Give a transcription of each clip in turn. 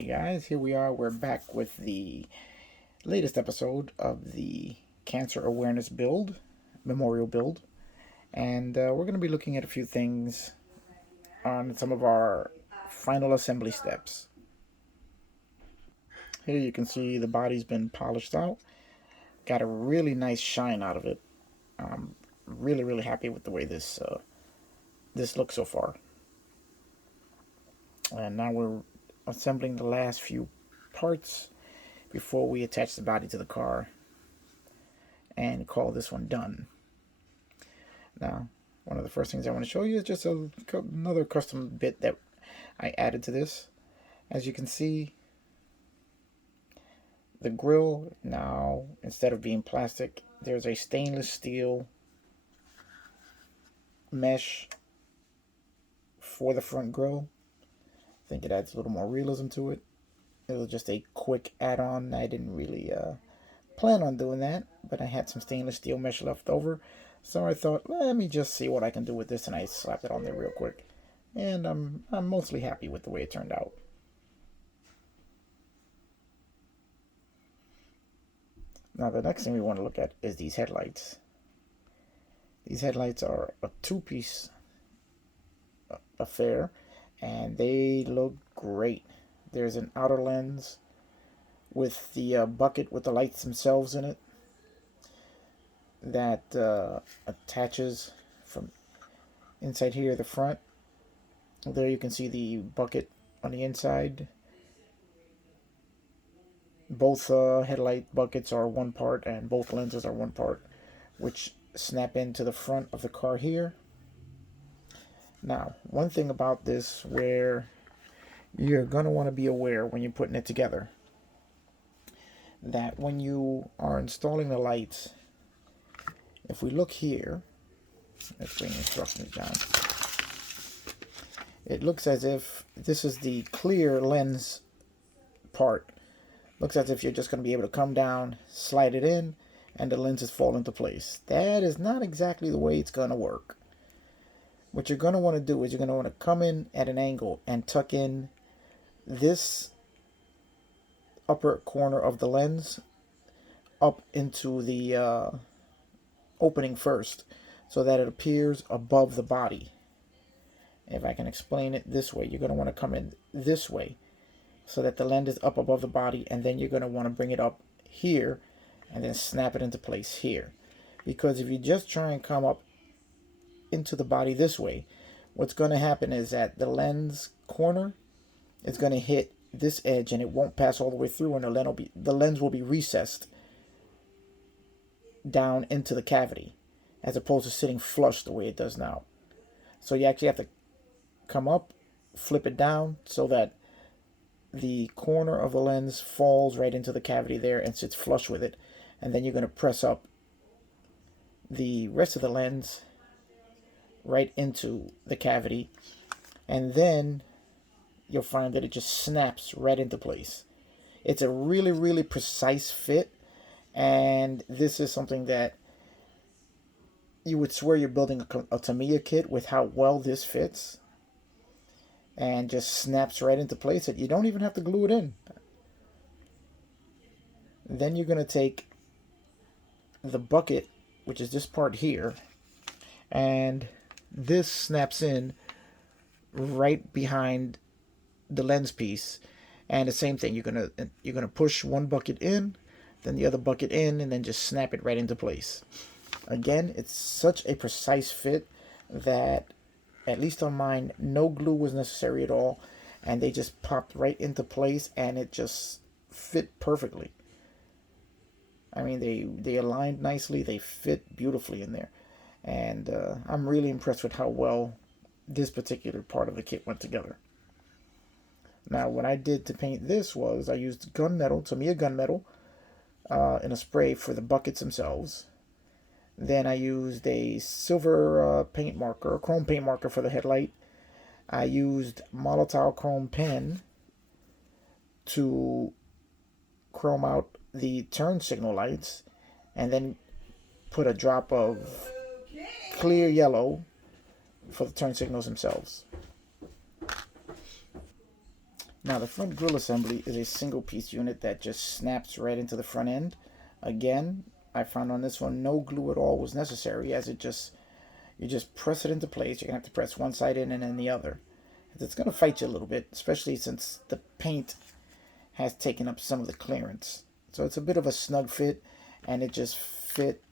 Hey guys, here we are. We're back with the latest episode of the Cancer Awareness Build, Memorial Build. And we're going to be looking at a few things on some of our final assembly steps. Here you can see the body's been polished out. Got a really nice shine out of it. I'm really happy with the way this looks so far. And now we're assembling the last few parts before we attach the body to the car and call this one done. Now, one of the first things I want to show you is just another custom bit that I added to this. As you can see, the grille now, instead of being plastic, there's a stainless steel mesh for the front grille. I think it adds a little more realism to it. It was just a quick add-on. I didn't really plan on doing that, but I had some stainless steel mesh left over, so I thought, let me just see what I can do with this, and I slapped it on there real quick. And I'm mostly happy with the way it turned out. Now the next thing we want to look at is these headlights. These headlights are a two-piece affair, and they look great. There's an outer lens with the bucket with the lights themselves in it that attaches from inside here, the front. There you can see the bucket on the inside. Both headlight buckets are one part and both lenses are one part, which snap into the front of the car here. Now, one thing about this where you're going to want to be aware when you're putting it together, that when you are installing the lights, if we look here, let's bring the instructions down. It looks as if this is the clear lens part. Looks as if you're just going to be able to come down, slide it in, and the lenses fall into place. That is not exactly the way it's going to work. What you're going to want to do is you're going to want to come in at an angle and tuck in this upper corner of the lens up into the opening first, so that it appears above the body. If I can explain it this way, you're going to want to come in this way so that the lens is up above the body, and then you're going to want to bring it up here and then snap it into place here. Because if you just try and come up into the body this way, what's going to happen is that the lens corner is going to hit this edge and it won't pass all the way through, and the lens will be recessed down into the cavity as opposed to sitting flush the way it does now. So you actually have to come up, flip it down so that the corner of the lens falls right into the cavity there and sits flush with it, and then you're going to press up the rest of the lens right into the cavity, and then you'll find that it just snaps right into place. It's a really precise fit, and this is something that you would swear you're building a Tamiya kit with how well this fits, and just snaps right into place. That you don't even have to glue it in. Then you're going to take the bucket, which is this part here, and this snaps in right behind the lens piece. And the same thing, you're gonna push one bucket in, then the other bucket in, and then just snap it right into place. Again, it's such a precise fit that, at least on mine, no glue was necessary at all, and they just popped right into place, and it just fit perfectly. I mean, they aligned nicely, they fit beautifully in there, and I'm really impressed with how well this particular part of the kit went together. Now, what I did to paint this was I used gunmetal, Tamiya gunmetal, in a spray for the buckets themselves. Then I used a silver paint marker, a chrome paint marker for the headlight. I used Molotov chrome pen to chrome out the turn signal lights, and then put a drop of clear yellow for the turn signals themselves. Now the front grille assembly is a single piece unit that just snaps right into the front end. Again, I found on this one no glue at all was necessary, as you just press it into place. You're gonna have to press one side in and then the other. It's gonna fight you a little bit, especially since the paint has taken up some of the clearance. So it's a bit of a snug fit, and it just fit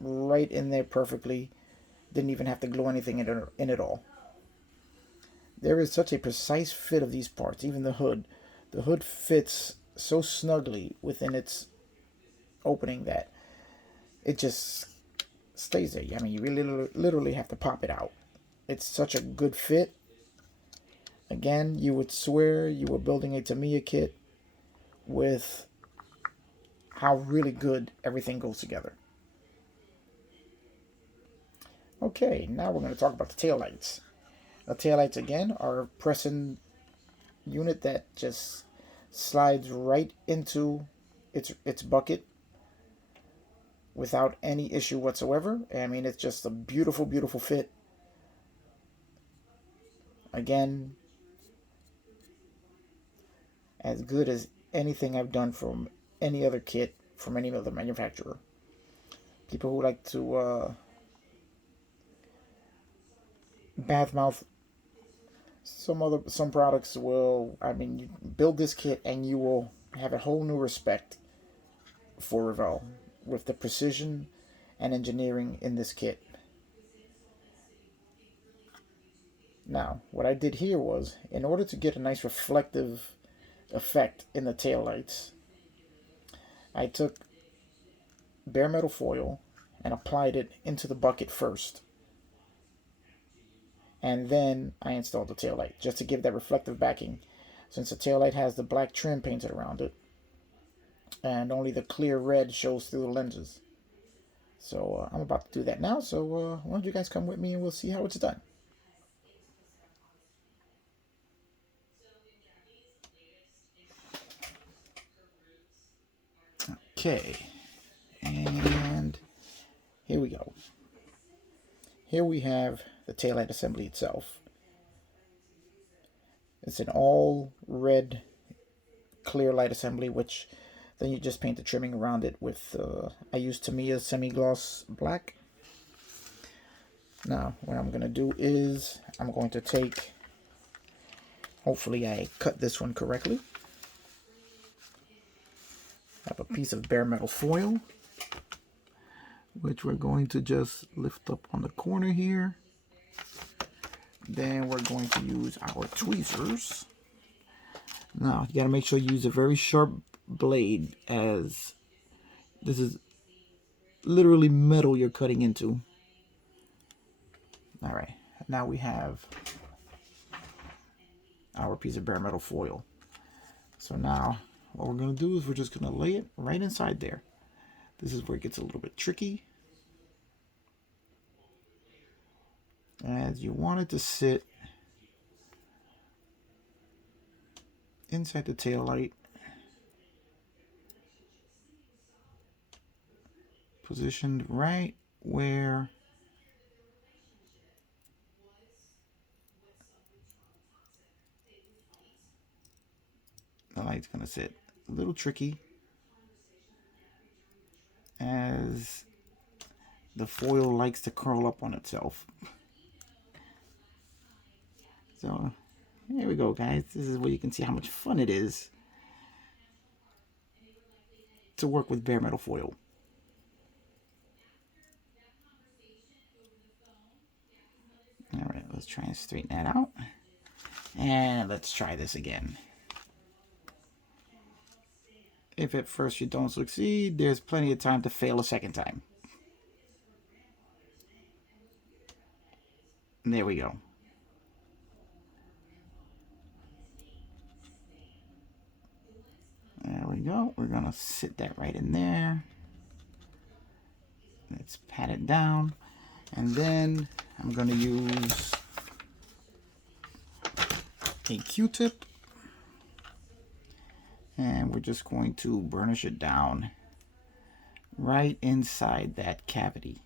right in there perfectly. Didn't even have to glue anything in it all. There is such a precise fit of these parts, even the hood. The hood fits so snugly within its opening that it just stays there. I mean, you really literally have to pop it out. It's such a good fit. Again, you would swear you were building a Tamiya kit with how really good everything goes together. Okay, now we're going to talk about the taillights. The taillights, again, are a pressing unit that just slides right into its bucket without any issue whatsoever. I mean, it's just a beautiful, beautiful fit. Again, as good as anything I've done from any other kit from any other manufacturer. People who like to badmouth some products will, I mean, you build this kit and you will have a whole new respect for Revell with the precision and engineering in this kit. Now, what I did here was, in order to get a nice reflective effect in the taillights, I took bare metal foil and applied it into the bucket first. And then I installed the taillight, just to give that reflective backing, since the taillight has the black trim painted around it, and only the clear red shows through the lenses. So I'm about to do that now, so why don't you guys come with me and we'll see how it's done. Okay, and here we go. Here we have the taillight assembly itself. It's an all red clear light assembly, which then you just paint the trimming around it with, I use Tamiya semi-gloss black. Now, what I'm going to do is, I'm going to take, hopefully I cut this one correctly. I have a piece of bare metal foil, which we're going to just lift up on the corner here. Then we're going to use our tweezers. Now, you gotta make sure you use a very sharp blade, as this is literally metal you're cutting into. Alright, now we have our piece of bare metal foil. So now, what we're gonna do is we're just gonna lay it right inside there. This is where it gets a little bit tricky, as you want it to sit inside the tail light, positioned right where the light's gonna sit. A little tricky, as the foil likes to curl up on itself. So here we go, guys. This is where you can see how much fun it is to work with bare metal foil. Alright, let's try and straighten that out. And let's try this again. If at first you don't succeed, there's plenty of time to fail a second time. And there we go. There we go. We're going to sit that right in there. Let's pat it down. And then I'm going to use a Q-tip. And we're just going to burnish it down right inside that cavity,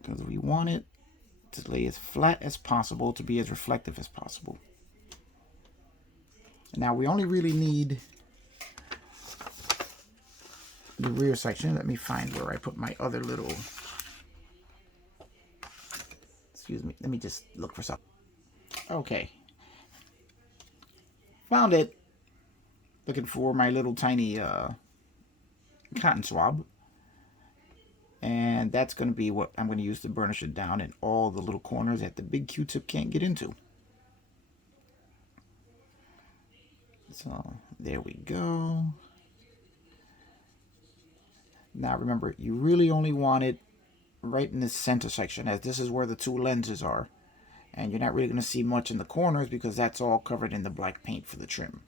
because we want it to lay as flat as possible to be as reflective as possible. Now we only really need the rear section. Let me find where I put my other little, excuse me, let me just look for something. Okay, found it. Looking for my little tiny cotton swab, and that's going to be what I'm going to use to burnish it down in all the little corners that the big Q-tip can't get into. So there we go. Now remember, you really only want it right in the center section, as this is where the two lenses are, and you're not really going to see much in the corners because that's all covered in the black paint for the trim.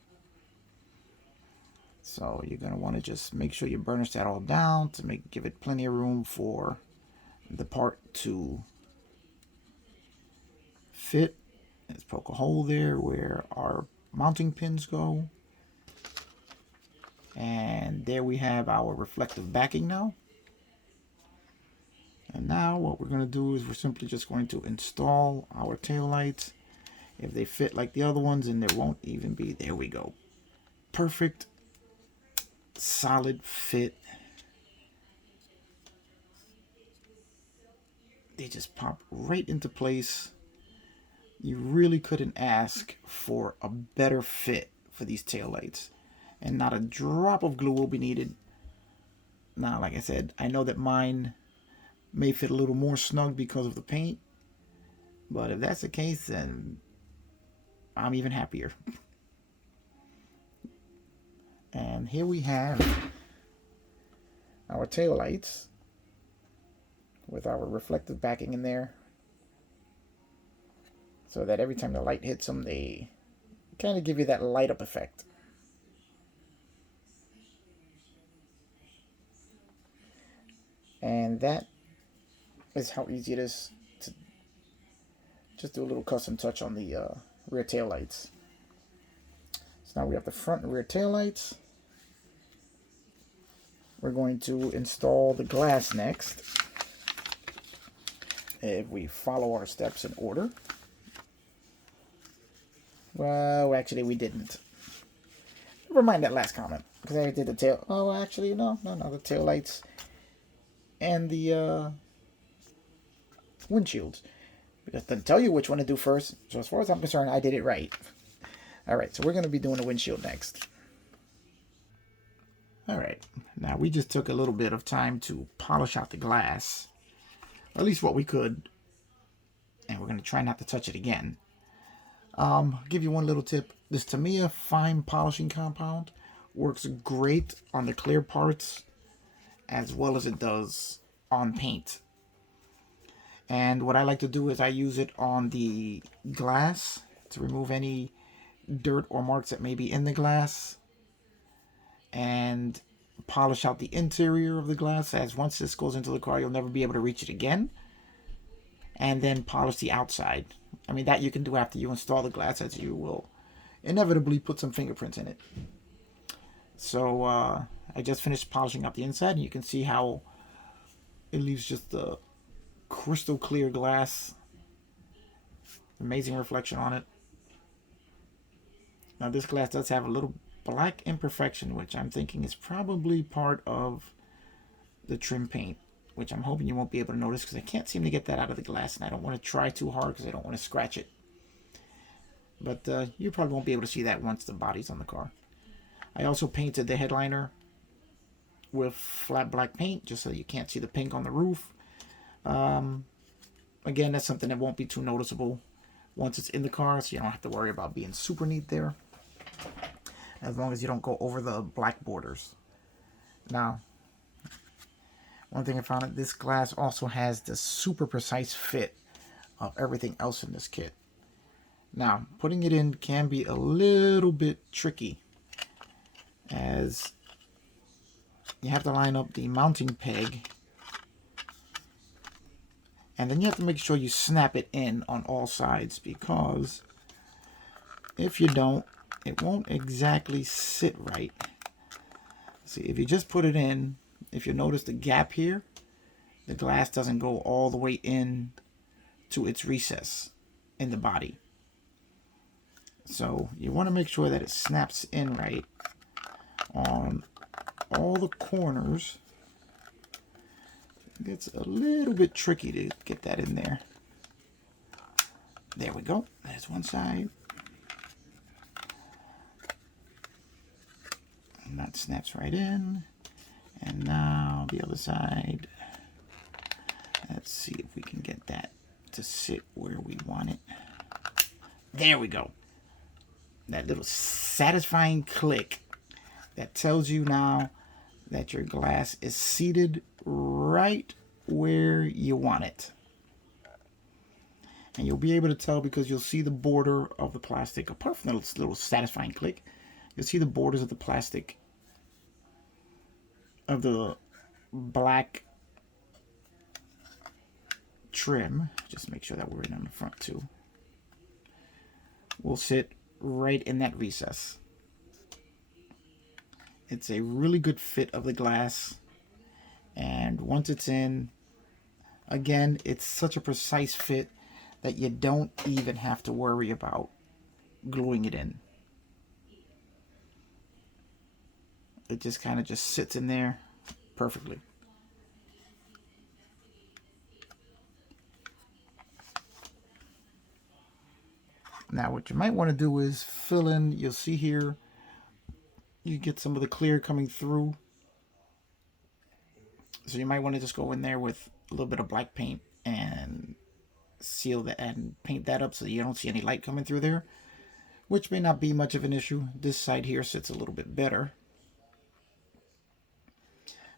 So you're going to want to just make sure you burnish that all down to give it plenty of room for the part to fit. Let's poke a hole there where our mounting pins go. And there we have our reflective backing now. And now what we're going to do is we're simply just going to install our tail lights. If they fit like the other ones, and there won't even be, there we go. Perfect, solid fit. They just pop right into place. You really couldn't ask for a better fit for these tail lights. And not a drop of glue will be needed. Now, like I said, I know that mine may fit a little more snug because of the paint. But if that's the case, then I'm even happier. And here we have our tail lights with our reflective backing in there, so that every time the light hits them, they kind of give you that light up effect. And that is how easy it is to just do a little custom touch on the rear tail lights. So now we have the front and rear tail lights. We're going to install the glass next, if we follow our steps in order. Well, actually we didn't. Never mind that last comment, because I did the tail. Oh, actually, no, the tail lights and the windshields. Because it doesn't tell you which one to do first. So as far as I'm concerned, I did it right. Alright, so we're going to be doing the windshield next. Alright, now we just took a little bit of time to polish out the glass. Or at least what we could. And we're going to try not to touch it again. I'll give you one little tip. This Tamiya fine polishing compound works great on the clear parts as well as it does on paint. And what I like to do is I use it on the glass to remove any dirt or marks that may be in the glass, and polish out the interior of the glass, as once this goes into the car you'll never be able to reach it again. And then polish the outside. I mean, that you can do after you install the glass, as you will inevitably put some fingerprints in it. So I just finished polishing up the inside, and you can see how it leaves just the crystal clear glass. Amazing reflection on it. Now this glass does have a little black imperfection, which I'm thinking is probably part of the trim paint, which I'm hoping you won't be able to notice because I can't seem to get that out of the glass, and I don't want to try too hard because I don't want to scratch it. But you probably won't be able to see that once the body's on the car. I also painted the headliner with flat black paint just so you can't see the pink on the roof. Again, that's something that won't be too noticeable once it's in the car, so you don't have to worry about being super neat there, as long as you don't go over the black borders. Now, one thing I found out, this glass also has the super precise fit of everything else in this kit. Now, putting it in can be a little bit tricky, as you have to line up the mounting peg, and then you have to make sure you snap it in on all sides, because if you don't, it won't exactly sit right. See, if you just put it in, if you notice the gap here, the glass doesn't go all the way in to its recess in the body. So you want to make sure that it snaps in right on all the corners. It's a little bit tricky to get that in there. There we go. That's one side. And that snaps right in. And now the other side. Let's see if we can get that to sit where we want it. There we go. That little satisfying click that tells you now that your glass is seated right where you want it. And you'll be able to tell because you'll see the border of the plastic. Apart from that little satisfying click, you'll see the borders of the plastic of the black trim. Just make sure that we're in on the front too. Will sit right in that recess. It's a really good fit of the glass, and once it's in, again, it's such a precise fit that you don't even have to worry about gluing it in. It just kind of just sits in there perfectly. Now what you might want to do is fill in, you'll see here, you get some of the clear coming through. So you might want to just go in there with a little bit of black paint and seal that and paint that up so you don't see any light coming through there, which may not be much of an issue. This side here sits a little bit better,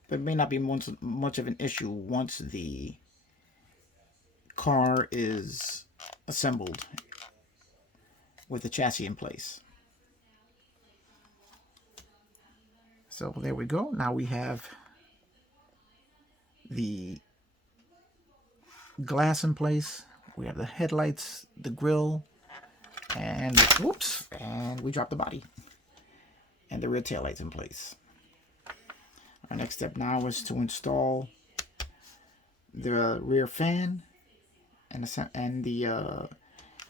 but it may not be much of an issue once the car is assembled with the chassis in place. So there we go. Now we have the glass in place. We have the headlights, the grille, and whoops, and we dropped the body. And the rear taillights in place. Our next step now is to install the rear fan and the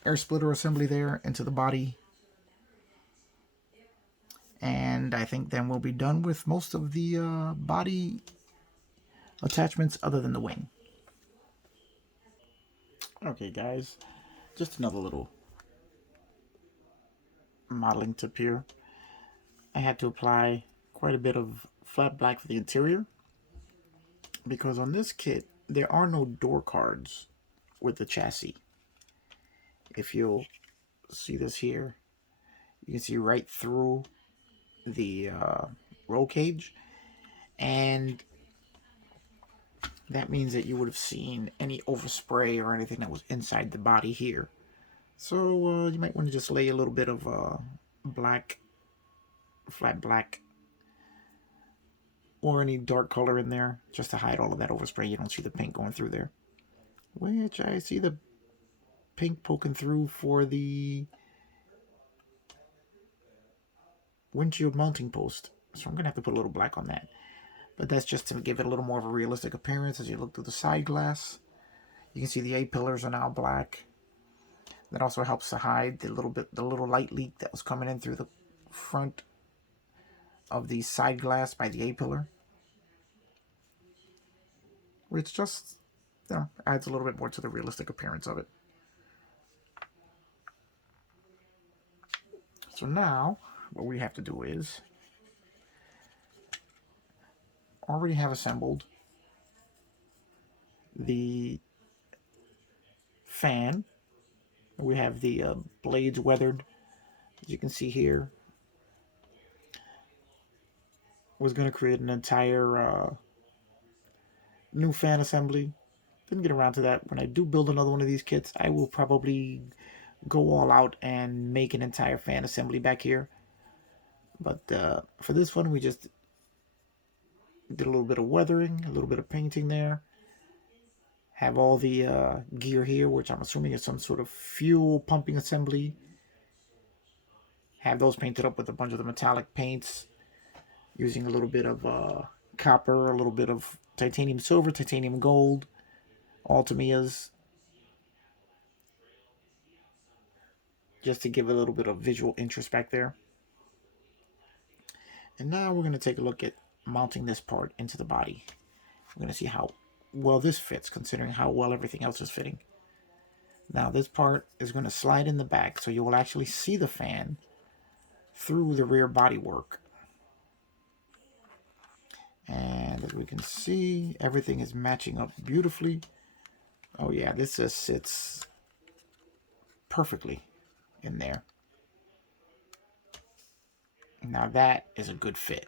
air splitter assembly there into the body. And I think then we'll be done with most of the body attachments other than the wing. Okay guys, just another little modeling tip here. I had to apply quite a bit of flat black for the interior because on this kit there are no door cards with the chassis. If you'll see this here, you can see right through the roll cage, and that means that you would have seen any overspray or anything that was inside the body here. So you might want to just lay a little bit of black, flat black, or any dark color in there just to hide all of that overspray. You don't see the paint going through there, which I see the pink poking through for the windshield mounting post. So I'm gonna have to put a little black on that, but that's just to give it a little more of a realistic appearance. As you look through the side glass, you can see the A-pillars are now black. That also helps to hide the little light leak that was coming in through the front of the side glass by the A-pillar, which just, you know, adds a little bit more to the realistic appearance of it. So now what we have to do is already have assembled the fan. We have the blades weathered, as you can see here. Was going to create an entire new fan assembly. Didn't get around to that. When I do build another one of these kits, I will probably go all out and make an entire fan assembly back here. But for this one, we just did a little bit of weathering, a little bit of painting there. Have all the gear here, which I'm assuming is some sort of fuel pumping assembly. Have those painted up with a bunch of the metallic paints, using a little bit of copper, a little bit of titanium silver, titanium gold, all Tamiyas. just to give a little bit of visual interest back there. And now we're going to take a look at mounting this part into the body. We're going to see how well this fits, considering how well everything else is fitting. Now this part is going to slide in the back, so you will actually see the fan through the rear bodywork. And as we can see, everything is matching up beautifully. Oh yeah, this just sits perfectly in there. Now that is a good fit.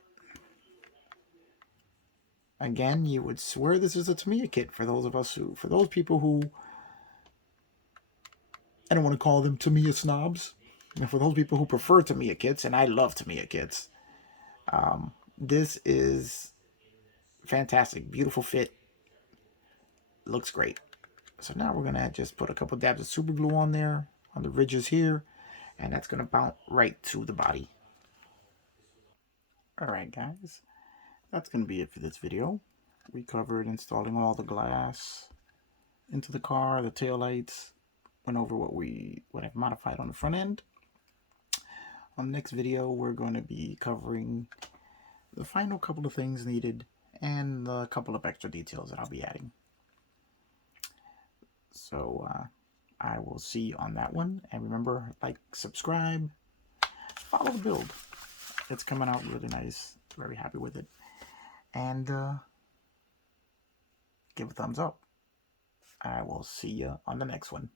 Again, you would swear this is a Tamiya kit for those people who, I don't want to call them Tamiya snobs, and for those people who prefer Tamiya kits, and I love Tamiya kits, this is fantastic. Beautiful fit. Looks great. So now we're going to just put a couple dabs of super glue on there, on the ridges here, and that's going to bounce right to the body. Alright guys, that's going to be it for this video. We covered installing all the glass into the car, the taillights, went over what I've modified on the front end. On the next video, we're going to be covering the final couple of things needed and a couple of extra details that I'll be adding. So I will see you on that one. And remember, like, subscribe, follow the build. It's coming out really nice. Very happy with it. And give a thumbs up. I will see you on the next one.